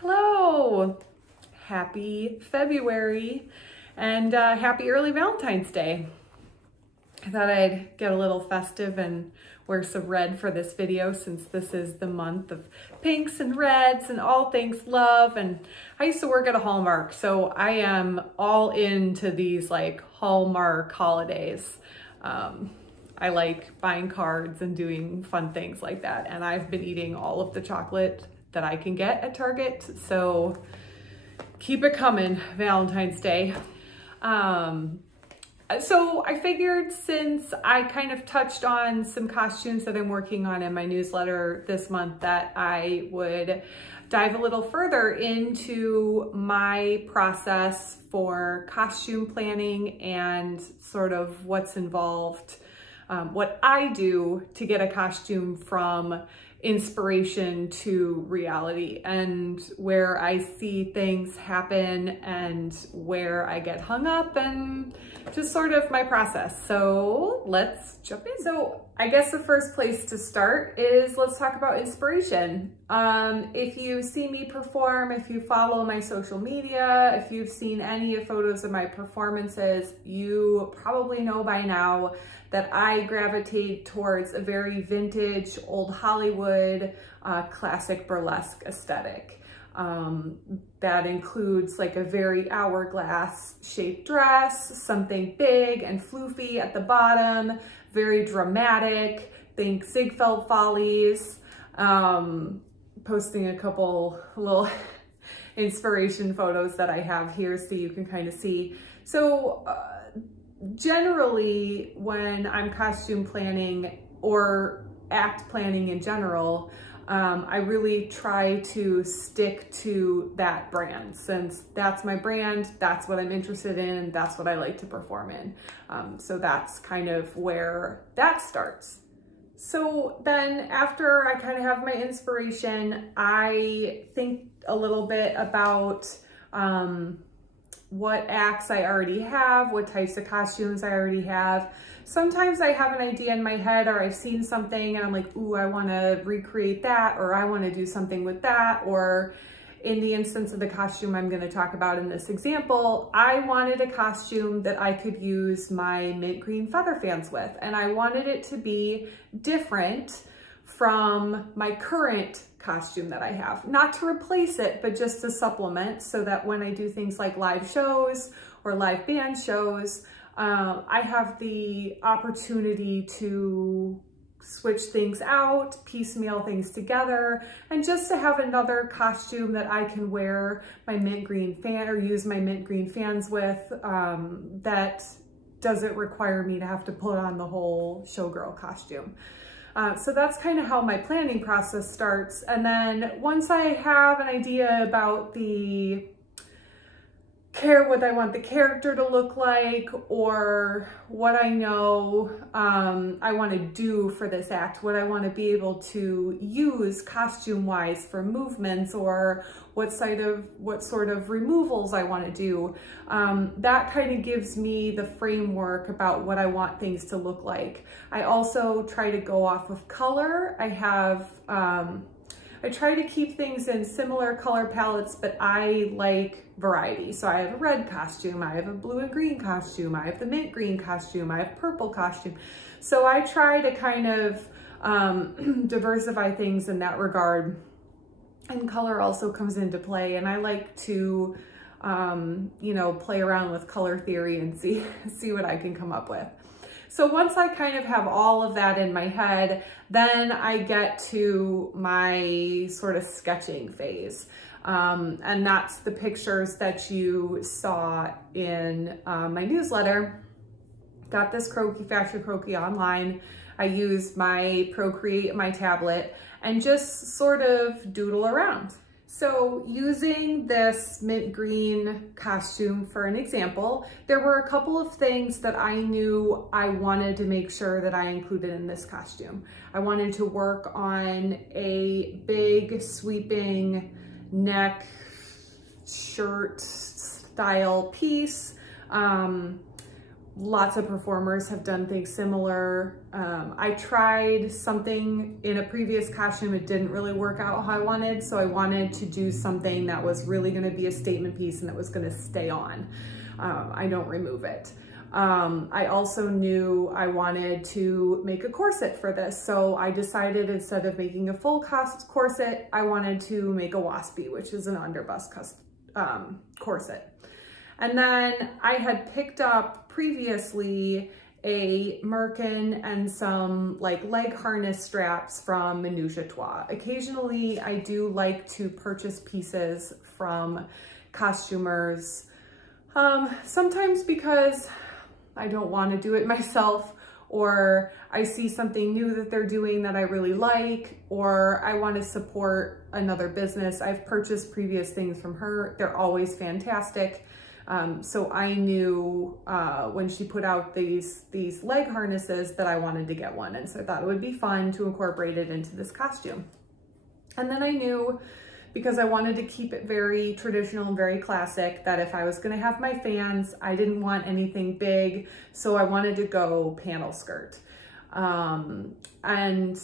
Hello, happy February and happy early Valentine's Day. I thought I'd get a little festive and wear some red for this video since this is the month of pinks and reds and all things love. And I used to work at a Hallmark, so I am all into these like Hallmark holidays. I like buying cards and doing fun things like that. And I've been eating all of the chocolate that I can get at Target. So keep it coming, Valentine's Day. So I figured since I kind of touched on some costumes that I'm working on in my newsletter this month that I would dive a little further into my process for costume planning and sort of what's involved, what I do to get a costume from inspiration to reality and where I see things happen and where I get hung up and just sort of my process. So let's jump in. So I guess the first place to start is let's talk about inspiration. If you see me perform, if you follow my social media, if you've seen any of photos of my performances, you probably know by now that I gravitate towards a very vintage, old Hollywood, classic burlesque aesthetic. That includes like a very hourglass shaped dress, something big and floofy at the bottom, very dramatic, think Ziegfeld Follies, posting a couple little inspiration photos that I have here so you can kind of see. So generally when I'm costume planning or act planning in general, I really try to stick to that brand since that's my brand, that's what I'm interested in, that's what I like to perform in. So that's kind of where that starts. So then after I kind of have my inspiration, I think a little bit about what acts I already have, what types of costumes I already have. Sometimes I have an idea in my head or I've seen something and I'm like, ooh, I want to recreate that, or I want to do something with that. Or in the instance of the costume I'm going to talk about in this example, I wanted a costume that I could use my mint green feather fans with. And I wanted it to be different from my current costume that I have. Not to replace it, but just to supplement so that when I do things like live shows or live band shows, I have the opportunity to switch things out, piecemeal things together, and just to have another costume that I can wear my mint green fan or use my mint green fans with that doesn't require me to have to put on the whole showgirl costume. So that's kind of how my planning process starts. And then once I have an idea about what I want the character to look like, or what I know I want to do for this act, what I want to be able to use costume-wise for movements, or what sort of removals I want to do, that kind of gives me the framework about what I want things to look like. I also try to go off of color. I try to keep things in similar color palettes, but I like variety. So I have a red costume, I have a blue and green costume, I have the mint green costume, I have purple costume. So I try to kind of diversify things in that regard. And color also comes into play. And I like to, you know, play around with color theory and see what I can come up with. So once I kind of have all of that in my head, then I get to my sort of sketching phase. And that's the pictures that you saw in my newsletter. Got this Fashion Croquis online. I used my Procreate, my tablet, and just sort of doodle around. So using this mint green costume for an example, there were a couple of things that I knew I wanted to make sure that I included in this costume. I wanted to work on a big sweeping neck shirt style piece lots of performers have done things similar. I tried something in a previous costume. It didn't really work out how I wanted. So I wanted to do something that was really going to be a statement piece and that was going to stay on. I don't remove it. I also knew I wanted to make a corset for this. So I decided instead of making a full corset, I wanted to make a waspy, which is an underbust corset. And then I had picked up previously a merkin and some like leg harness straps from Menage a Trois. Occasionally I do like to purchase pieces from costumers, sometimes because I don't want to do it myself, or I see something new that they're doing that I really like, or I want to support another business. I've purchased previous things from her. They're always fantastic. So I knew when she put out these leg harnesses that I wanted to get one. And so I thought it would be fun to incorporate it into this costume. And then I knew, because I wanted to keep it very traditional and very classic, that if I was going to have my fans, I didn't want anything big. So I wanted to go panel skirt. And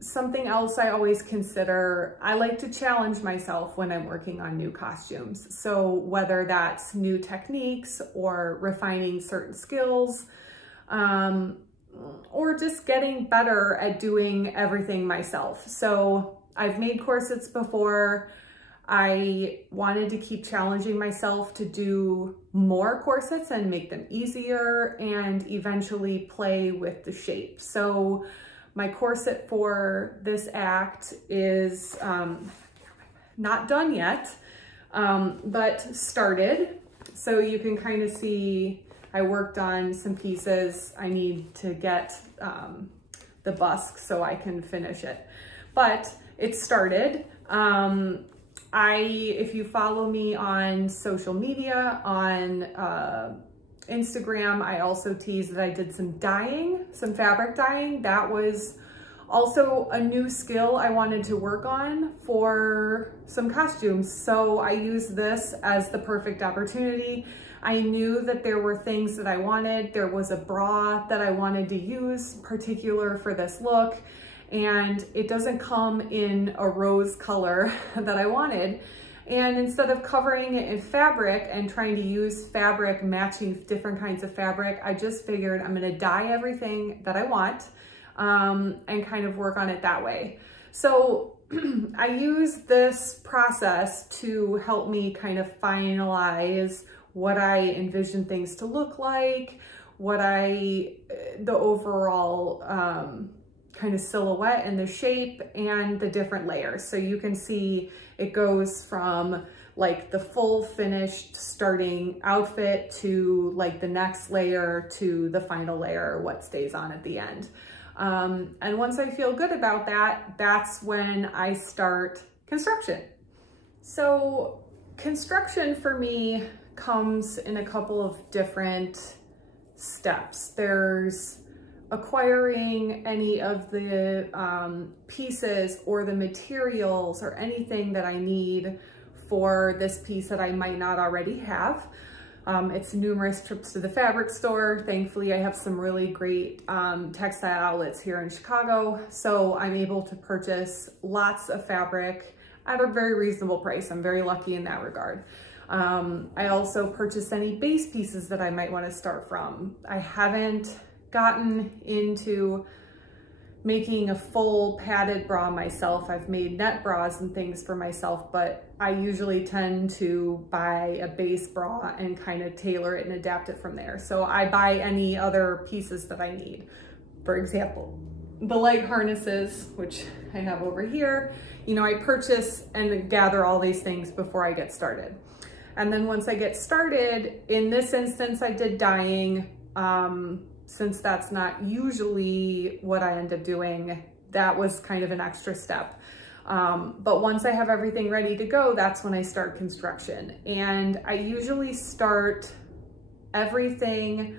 something else I always consider, I like to challenge myself when I'm working on new costumes. So whether that's new techniques or refining certain skills, or just getting better at doing everything myself. So I've made corsets before. I wanted to keep challenging myself to do more corsets and make them easier and eventually play with the shape. So my corset for this act is not done yet, but started. So you can kind of see I worked on some pieces. I need to get the busk so I can finish it, but it started. If you follow me on social media, on Instagram, I also teased that I did some dyeing, some fabric dyeing. That was also a new skill I wanted to work on for some costumes. So I used this as the perfect opportunity. I knew that there were things that I wanted. There was a bra that I wanted to use particular for this look, and it doesn't come in a rose color that I wanted. And instead of covering it in fabric and trying to use fabric matching different kinds of fabric, I just figured I'm gonna dye everything that I want and kind of work on it that way. So I use this process to help me kind of finalize what I envision things to look like, the overall kind of silhouette and the shape and the different layers. So you can see it goes from like the full finished starting outfit to like the next layer to the final layer, what stays on at the end. And once I feel good about that, that's when I start construction. So construction for me comes in a couple of different steps. There's acquiring any of the pieces or the materials or anything that I need for this piece that I might not already have. It's numerous trips to the fabric store. Thankfully, I have some really great textile outlets here in Chicago, so I'm able to purchase lots of fabric at a very reasonable price. I'm very lucky in that regard. I also purchase any base pieces that I might want to start from. I haven't gotten into making a full padded bra myself. I've made net bras and things for myself, but I usually tend to buy a base bra and kind of tailor it and adapt it from there. So I buy any other pieces that I need. For example, the leg harnesses, which I have over here, you know, I purchase and gather all these things before I get started. And then once I get started, in this instance, I did dyeing. Since that's not usually what I end up doing, that was kind of an extra step. But once I have everything ready to go, that's when I start construction. And I usually start everything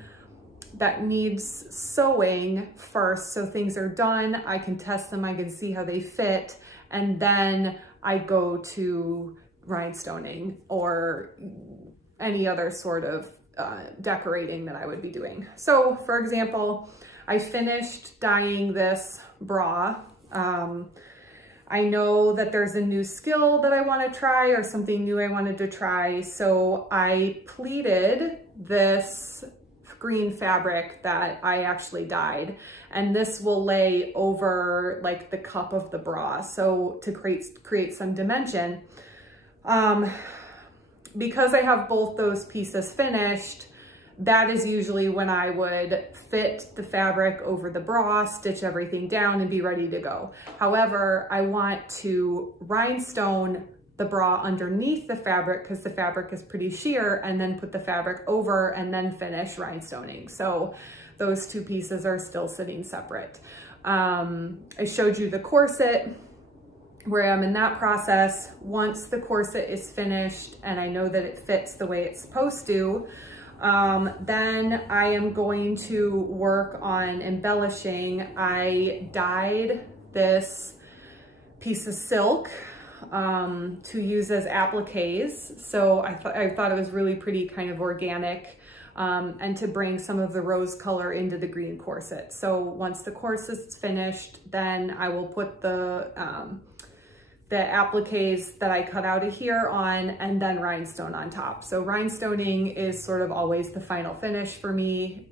that needs sewing first. So things are done, I can test them, I can see how they fit, and then I go to rhinestoning or any other sort of decorating that I would be doing. So for example, I finished dyeing this bra. I know that there's a new skill that I want to try or something new I wanted to try. So I pleated this green fabric that I actually dyed, and this will lay over like the cup of the bra. So to create some dimension, because I have both those pieces finished, that is usually when I would fit the fabric over the bra, stitch everything down, and be ready to go. However, I want to rhinestone the bra underneath the fabric because the fabric is pretty sheer, and then put the fabric over and then finish rhinestoning. So those two pieces are still sitting separate. I showed you the corset, where I'm in that process. Once the corset is finished and I know that it fits the way it's supposed to, then I am going to work on embellishing. I dyed this piece of silk to use as appliques. So I thought it was really pretty kind of organic, and to bring some of the rose color into the green corset. So once the corset's finished, then I will put the appliques that I cut out of here on, and then rhinestone on top. So rhinestoning is sort of always the final finish for me,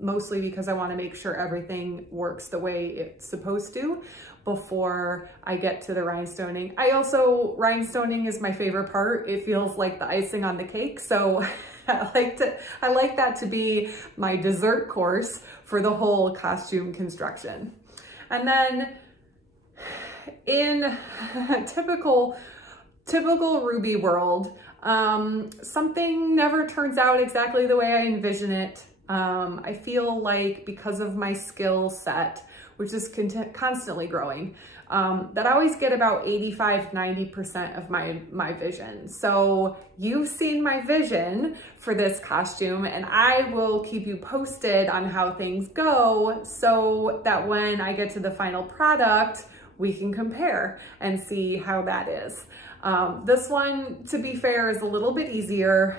mostly because I want to make sure everything works the way it's supposed to before I get to the rhinestoning. Rhinestoning is my favorite part. It feels like the icing on the cake. So I like that to be my dessert course for the whole costume construction. And then in typical Ruby world, something never turns out exactly the way I envision it. I feel like because of my skill set, which is constantly growing, that I always get about 85–90% of my vision. So you've seen my vision for this costume, and I will keep you posted on how things go so that when I get to the final product, we can compare and see how that is. This one, to be fair, is a little bit easier.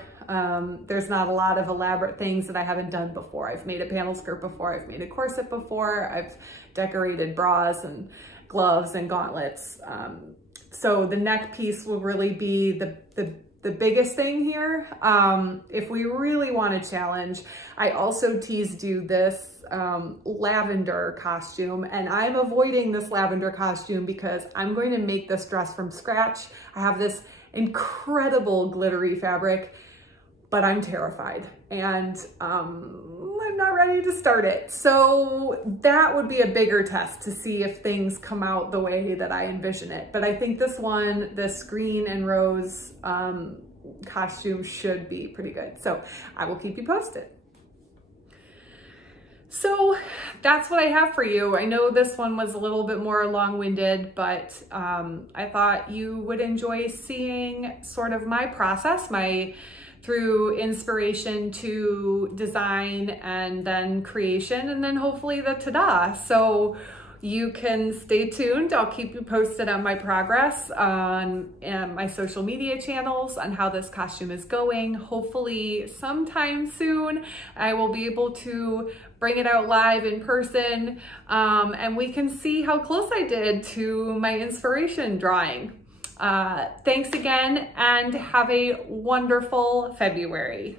There's not a lot of elaborate things that I haven't done before. I've made a panel skirt before, I've made a corset before, I've decorated bras and gloves and gauntlets. So the neck piece will really be the biggest thing here. If we really want to challenge, I also teased you this lavender costume, and I'm avoiding this lavender costume because I'm going to make this dress from scratch. I have this incredible glittery fabric, but I'm terrified, and I'm not ready to start it. So that would be a bigger test to see if things come out the way that I envision it. But I think this one, this green and rose costume, should be pretty good. So I will keep you posted. So that's what I have for you. I know this one was a little bit more long-winded, but I thought you would enjoy seeing sort of my process, through inspiration to design and then creation, and then hopefully the ta-da. So you can stay tuned. I'll keep you posted on my progress on my social media channels on how this costume is going. Hopefully sometime soon I will be able to bring it out live in person, and we can see how close I did to my inspiration drawing. Thanks again, and have a wonderful February.